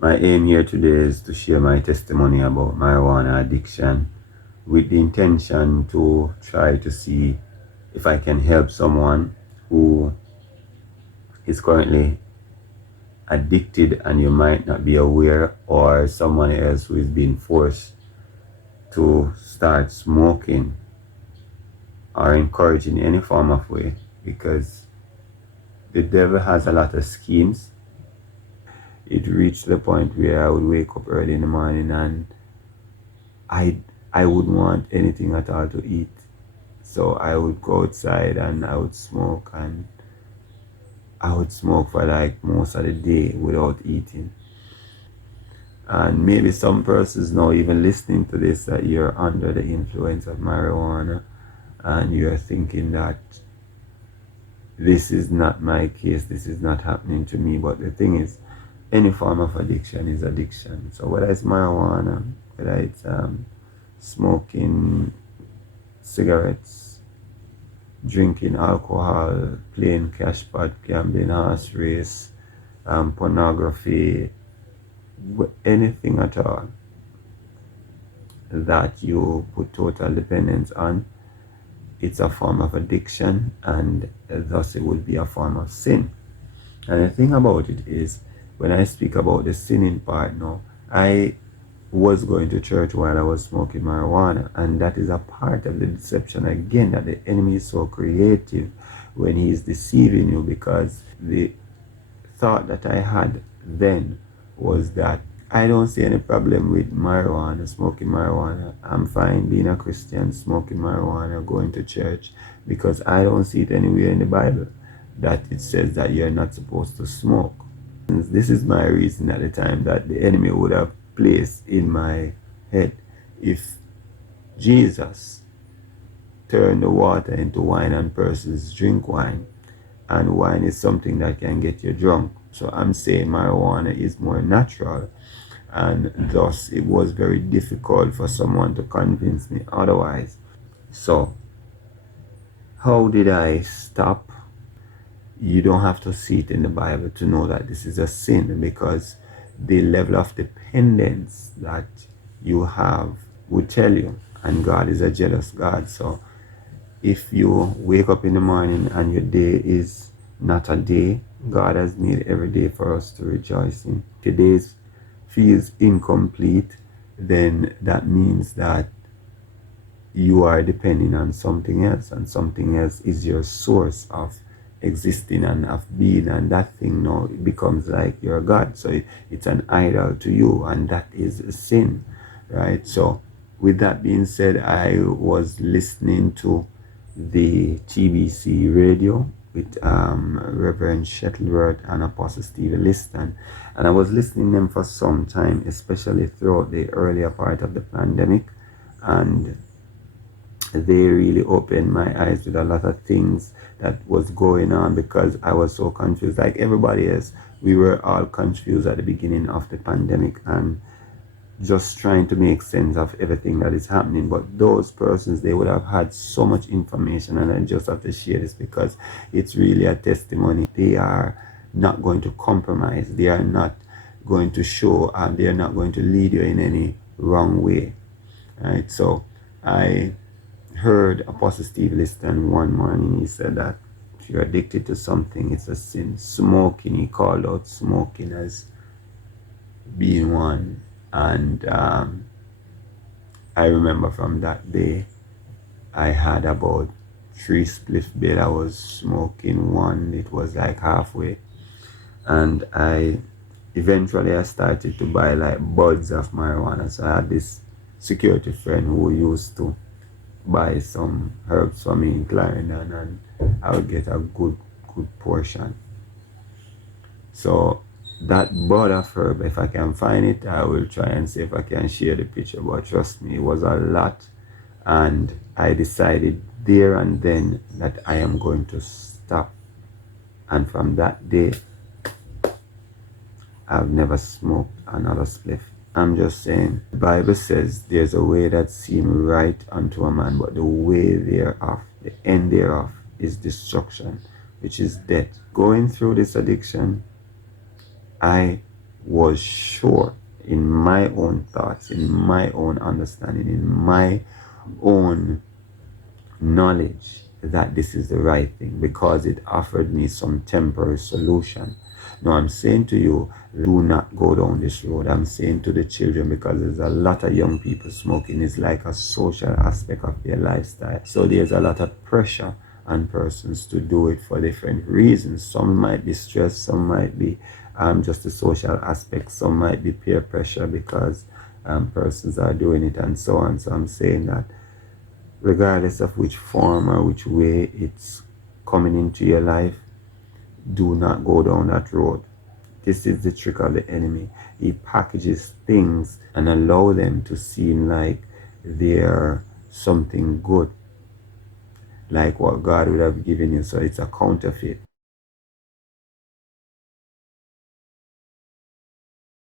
My aim here today is to share my testimony about marijuana addiction with the intention to try to see if I can help someone who is currently addicted and you might not be aware, or someone else who is being forced to start smoking or encouraged in any form of way, because the devil has a lot of schemes. It reached the point where I would wake up early in the morning and I I wouldn't want anything at all to eat. So I would go outside and I would smoke, and I would smoke for like most of the day without eating. And maybe some persons now even listening to this that you're under the influence of marijuana and you're thinking that this is not my case, this is not happening to me. But the thing is, any form of addiction is addiction. So whether it's marijuana, whether it's smoking cigarettes, drinking alcohol, playing cash pot, gambling, horse race, pornography, anything at all that you put total dependence on, it's a form of addiction, and thus it would be a form of sin. And the thing about it is, when I speak about the sinning part now, I was going to church while I was smoking marijuana, and that is a part of the deception again, that the enemy is so creative when he is deceiving you, because the thought that I had then was that I don't see any problem with marijuana, smoking marijuana. I'm fine being a Christian, smoking marijuana, going to church, because I don't see it anywhere in the Bible that it says that you're not supposed to smoke. This is my reason at the time that the enemy would have placed in my head. If Jesus turned the water into wine and persons drink wine, and wine is something that can get you drunk, so I'm saying marijuana is more natural, and thus it was very difficult for someone to convince me otherwise. So how did I stop? You don't have to see it in the Bible to know that this is a sin, because the level of dependence that you have would tell you, and God is a jealous God. So if you wake up in the morning and your day is not a day, God has made every day for us to rejoice in. If your day feels incomplete, then that means that you are depending on something else, and something else is your source of existing and of being, and that thing now becomes like your God. So it's an idol to you, and that is a sin, right? So with that being said, I was listening to the TBC radio with Reverend Shuttleworth and Apostle Stevie Liston, and I was listening to them for some time, especially throughout the earlier part of the pandemic, and they really opened my eyes with a lot of things that was going on, because I was so confused. Like everybody else, we were all confused at the beginning of the pandemic and just trying to make sense of everything that is happening. But those persons, they would have had so much information, and I just have to share this because it's really a testimony. They are not going to compromise. They are not going to show, and they are not going to lead you in any wrong way. Right? So I heard Apostle Steve Liston one morning. He said that if you're addicted to something, it's a sin. Smoking, he called out smoking as being one. And I remember from that day, I had about 3 spliff bill. I was smoking one. It was like halfway. And eventually I started to buy like buds of marijuana. So I had this security friend who used to buy some herbs for me in Clarendon, and I would get a good portion. So that bud of herb, if I can find it, I will try and see if I can share the picture. But trust me, it was a lot, and I decided there and then that I am going to stop. And from that day, I've never smoked another spliff. I'm just saying, the Bible says there's a way that seems right unto a man, but the way thereof, the end thereof, is destruction, which is death. Going through this addiction, I was sure in my own thoughts, in my own understanding, in my own knowledge that this is the right thing, because it offered me some temporary solution. Now I'm saying to you, do not go down this road. I'm saying to the children, because there's a lot of young people smoking. Is like a social aspect of their lifestyle. So there's a lot of pressure on persons to do it for different reasons. Some might be stress, some might be just the social aspect, some might be peer pressure because persons are doing it and so on. So I'm saying that regardless of which form or which way it's coming into your life, do not go down that road. This is the trick of the enemy. He packages things and allow them to seem like they're something good, like what God would have given you. So it's a counterfeit.